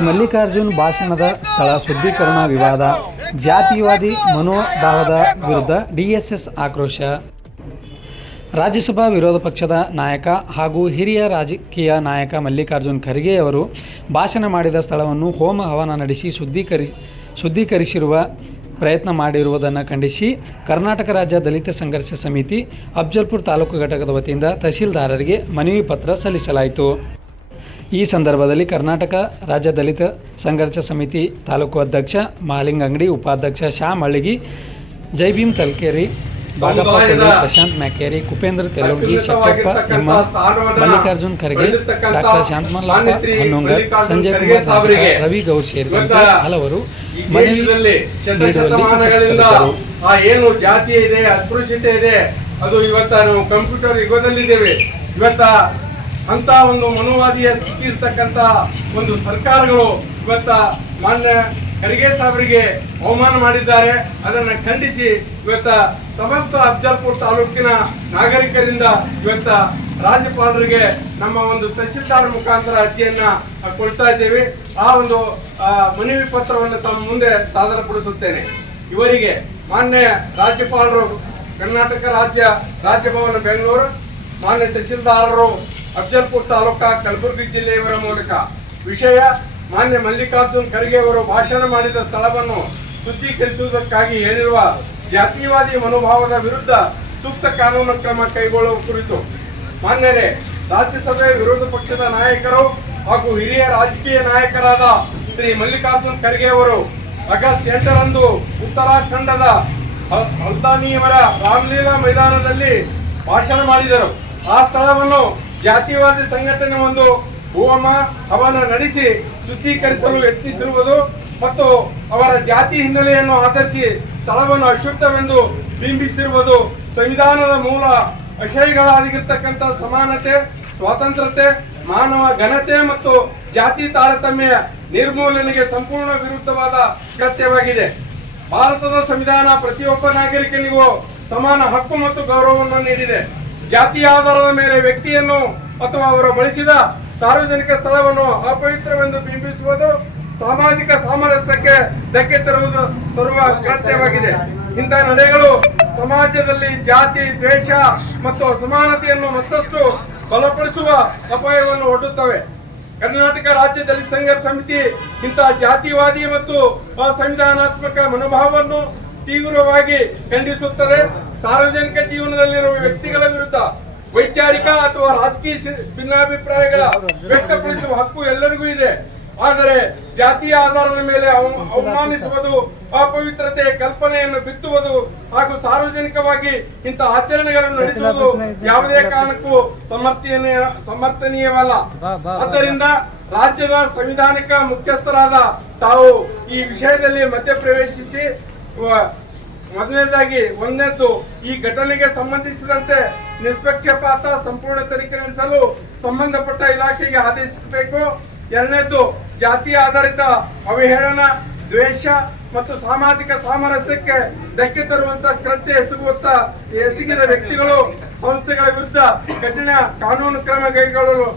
Doctor Mallikarjun ಭಾಷಣದ ಸ್ಥಳ ಶುದ್ಧೀಕರಣ ವಿವಾದ, ಜಾತಿವಾದಿ ಮನೋಭಾವದ ವಿರುದ್ಧ ಡಿಎಸ್ಎಸ್ ಆಕ್ರೋಶ. ರಾಜ್ಯಸಭಾ ವಿರೋಧ ಪಕ್ಷದ ನಾಯಕ ಹಾಗೂ ಹಿರಿಯ ರಾಜಕೀಯ ನಾಯಕ ಮಲ್ಲಿಕಾರ್ಜುನ್ ಖರ್ಗೆ ಅವರು ಭಾಷಣ ಮಾಡಿದ ಸ್ಥಳವನ್ನು ಹೋಮ ಹವನ ನಡೆಸಿ ಶುದ್ಧೀಕರಿಸಿರುವ ಪ್ರಯತ್ನ ಮಾಡಿರುವುದನ್ನು ಖಂಡಿಸಿ ಕರ್ನಾಟಕ ರಾಜ್ಯ ದಲಿತ ಸಂಘರ್ಷ ಸಮಿತಿ ಅಫ್ಜಲ್ಪುರ ತಾಲೂಕು ಘಟಕದ ವತಿಯಿಂದ ತಹಸೀಲ್ದಾರರಿಗೆ ಮನವಿ ಪತ್ರ ಸಲ್ಲಿಸಲಾಯಿತು. ಈ ಸಂದರ್ಭದಲ್ಲಿ ಕರ್ನಾಟಕ ರಾಜ್ಯ ದಲಿತ ಸಂಘರ್ಷ ಸಮಿತಿ ತಾಲೂಕು ಅಧ್ಯಕ್ಷ ಮಾಲಿಂಗ್ ಅಂಗಡಿ, ಉಪಾಧ್ಯಕ್ಷ ಶ್ಯಾಮ್ ಹಳ್ಳಿಗಿ, ಜೈಭೀಮ್ ತಲ್ಕೇರಿ, ಬಾಗಪ್ಪ ಕೊಲ್ಲಿ, ಪ್ರಶಾಂತ್ ಮ್ಯಾಕೇರಿ, ಕುಪೇಂದ್ರ ತೆಲುಂಗಿ, ಶಕ್ತಪ್ಪ ಎಮ್ಮ, ಮಲ್ಲಿಕಾರ್ಜುನ್ ಖರ್ಗೆ, ಡಾಕ್ಟರ್ ಶಾಂತಮಲ್ಲಪ್ಪ ಹನ್ನೊಂಗರ್, ಸಂಜಯ್ ಕುಮಾರ್ ನಾಗರ, ರವಿ ಗೌರ್ ಸೇರಿದಂತೆ ಹಲವರು ಮನವಿ ನೀಡುವಲ್ಲಿ ಏನು ಜಾತಿ ಇದೆ, ಅಸ್ಪೃಶ್ಯತೆ ಇದೆ, ಅದು ಇವತ್ತ ನಾವು ಕಂಪ್ಯೂಟರ್ ಯುಗದಲ್ಲಿದ್ದೇವೆ. ಇವತ್ತ ಅಂತ ಒಂದು ಮನುವಾದಿಯ ಸ್ಥಿತಿ ಇರ್ತಕ್ಕಂತ ಒಂದು ಸರ್ಕಾರಗಳು ಇವತ್ತ ಮಾನ್ಯ ಖರ್ಗೆ ಸಾಹೇಬರಿಗೆ ಅವಮಾನ ಮಾಡಿದ್ದಾರೆ. ಅದನ್ನ ಖಂಡಿಸಿ ಇವತ್ತ ಸಮಸ್ತ ಅಫ್ಜಲ್ಪುರ ತಾಲೂಕಿನ ನಾಗರಿಕರಿಂದ ಇವತ್ತ ರಾಜ್ಯಪಾಲರಿಗೆ ನಮ್ಮ ಒಂದು ತಹಸೀಲ್ದಾರ್ ಮುಖಾಂತರ ಅರ್ಜಿಯನ್ನ ಕೊಡ್ತಾ ಇದ್ದೇವೆ. ಆ ಒಂದು ಮನವಿ ಪತ್ರವನ್ನು ತಮ್ಮ ಮುಂದೆ ಸಾದರಪಡಿಸುತ್ತೇನೆ. ಇವರಿಗೆ ಮಾನ್ಯ ರಾಜ್ಯಪಾಲರು ಕರ್ನಾಟಕ ರಾಜಭವನ ಬೆಂಗಳೂರು, ಮಾನ್ಯ ತಹಸೀಲ್ದಾರರು ಅಫ್ಜಲ್ಪುರ ತಾಲೂಕಾ ಕಲಬುರಗಿ ಜಿಲ್ಲೆಯವರ ಮೂಲಕ ವಿಷಯ ಮಾನ್ಯ ಮಲ್ಲಿಕಾರ್ಜುನ್ ಖರ್ಗೆ ಅವರು ಭಾಷಣ ಮಾಡಿದ ಸ್ಥಳವನ್ನು ಶುದ್ಧೀಕರಿಸುವುದಕ್ಕಾಗಿ ಹೇಳಿರುವ ಜಾತಿವಾದಿ ಮನೋಭಾವದ ವಿರುದ್ಧ ಸೂಕ್ತ ಕಾನೂನು ಕ್ರಮ ಕೈಗೊಳ್ಳುವ ಕುರಿತು ಮಾನ್ಯರೇ, ರಾಜ್ಯಸಭೆ ವಿರೋಧ ಪಕ್ಷದ ನಾಯಕರು ಹಾಗೂ ಹಿರಿಯ ರಾಜಕೀಯ ನಾಯಕರಾದ ಶ್ರೀ ಮಲ್ಲಿಕಾರ್ಜುನ್ ಖರ್ಗೆ ಅವರು ಆಗಸ್ಟ್ 8ರಂದು ಉತ್ತರಾಖಂಡದ ಹಲ್ದಾನಿಯವರ ರಾಮಲೀಲಾ ಮೈದಾನದಲ್ಲಿ ಭಾಷಣ ಮಾಡಿದರು. ಆ ಸ್ಥಳವನ್ನು ಜಾತಿವಾದಿ ಸಂಘಟನೆ ಒಂದು ಹೋಮ ಹವನ ನಡೆಸಿ ಶುದ್ಧೀಕರಿಸಲು ಯತ್ನಿಸಿರುವುದು ಮತ್ತು ಅವರ ಜಾತಿ ಹಿನ್ನೆಲೆಯನ್ನು ಆಧರಿಸಿ ಸ್ಥಳವನ್ನು ಅಶುದ್ಧವೆಂದು ಬಿಂಬಿಸಿರುವುದು ಸಂವಿಧಾನದ ಮೂಲ ಆಶಯಗಳಾಗಿರ್ತಕ್ಕಂಥ ಸಮಾನತೆ, ಸ್ವಾತಂತ್ರ್ಯತೆ, ಮಾನವ ಘನತೆ ಮತ್ತು ಜಾತಿ ತಾರತಮ್ಯ ನಿರ್ಮೂಲನೆಗೆ ಸಂಪೂರ್ಣ ವಿರುದ್ಧವಾದ ಕೃತ್ಯವಾಗಿದೆ. ಭಾರತದ ಸಂವಿಧಾನ ಪ್ರತಿಯೊಬ್ಬ ನಾಗರಿಕನಿಗೂ ಸಮಾನ ಹಕ್ಕು ಮತ್ತು ಗೌರವವನ್ನು ನೀಡಿದೆ. ಜಾತಿಯ ಆಧಾರದ ಮೇಲೆ ವ್ಯಕ್ತಿಯನ್ನು ಅಥವಾ ಅವರು ಬಳಸಿದ ಸಾರ್ವಜನಿಕ ಸ್ಥಳವನ್ನು ಅಪವಿತ್ರವೆಂದು ಬಿಂಬಿಸುವುದು ಸಾಮಾಜಿಕ ಸಾಮರಸ್ಯಕ್ಕೆ ಧಕ್ಕೆ ತರುವ ಕೃತ್ಯವಾಗಿದೆ. ಇಂತಹ ನಡೆಗಳು ಸಮಾಜದಲ್ಲಿ ಜಾತಿ, ದ್ವೇಷ ಮತ್ತು ಅಸಮಾನತೆಯನ್ನು ಮತ್ತಷ್ಟು ಬಲಪಡಿಸುವ ಅಪಾಯವನ್ನು ಒಡ್ಡುತ್ತವೆ. ಕರ್ನಾಟಕ ರಾಜ್ಯ ದಲಿತ ಸಂಘರ್ಷ ಸಮಿತಿ ಇಂತಹ ಜಾತಿವಾದಿ ಮತ್ತು ಅಸಂವಿಧಾನಾತ್ಮಕ ಮನೋಭಾವವನ್ನು ತೀವ್ರವಾಗಿ ಖಂಡಿಸುತ್ತದೆ. ಸಾರ್ವಜನಿಕ ಜೀವನದಲ್ಲಿರುವ ವ್ಯಕ್ತಿಗಳ ವಿರುದ್ಧ ವೈಚಾರಿಕ ಅಥವಾ ರಾಜಕೀಯ ಭಿನ್ನಾಭಿಪ್ರಾಯಗಳ ವ್ಯಕ್ತಪಡಿಸುವ ಹಕ್ಕು ಎಲ್ಲರಿಗೂ ಇದೆ. ಆದರೆ ಜಾತಿಯ ಆಧಾರದ ಮೇಲೆ ಅವಮಾನಿಸುವುದು, ಅಪವಿತ್ರತೆ ಕಲ್ಪನೆಯನ್ನು ಬಿತ್ತುವುದು ಹಾಗೂ ಸಾರ್ವಜನಿಕವಾಗಿ ಇಂತಹ ಆಚರಣೆಗಳನ್ನು ನಡೆಸುವುದು ಯಾವುದೇ ಕಾರಣಕ್ಕೂ ಸಮರ್ಥನೀಯವಲ್ಲ. ಆದ್ದರಿಂದ ರಾಜ್ಯದ ಸಂವಿಧಾನಿಕ ಮುಖ್ಯಸ್ಥರಾದ ತಾವು ಈ ವಿಷಯದಲ್ಲಿ ಮಧ್ಯಪ್ರವೇಶಿಸಿ ಒಂದನೇದು ಈ ಘಟನೆಗೆ ಸಂಬಂಧಿಸಿದಂತೆ ನಿಷ್ಪಕ್ಷಪಾತ ಸಂಪೂರ್ಣ ತನಿಖೆ ನಡೆಸಲು ಸಂಬಂಧಪಟ್ಟ ಇಲಾಖೆಗೆ ಆದೇಶಿಸಬೇಕು. ಎರಡನೇದು ಜಾತಿ ಆಧಾರಿತ ಅವಹೇಳನ, ದ್ವೇಷ ಮತ್ತು ಸಾಮಾಜಿಕ ಸಾಮರಸ್ಯಕ್ಕೆ ಧಕ್ಕೆ ತರುವಂತಹ ಕೃತ್ಯ ಎಸಗಿದ ವ್ಯಕ್ತಿಗಳು, ಸಂಸ್ಥೆಗಳ ವಿರುದ್ಧ ಕಠಿಣ ಕಾನೂನು ಕ್ರಮ ಕೈಗೊಳ್ಳಲು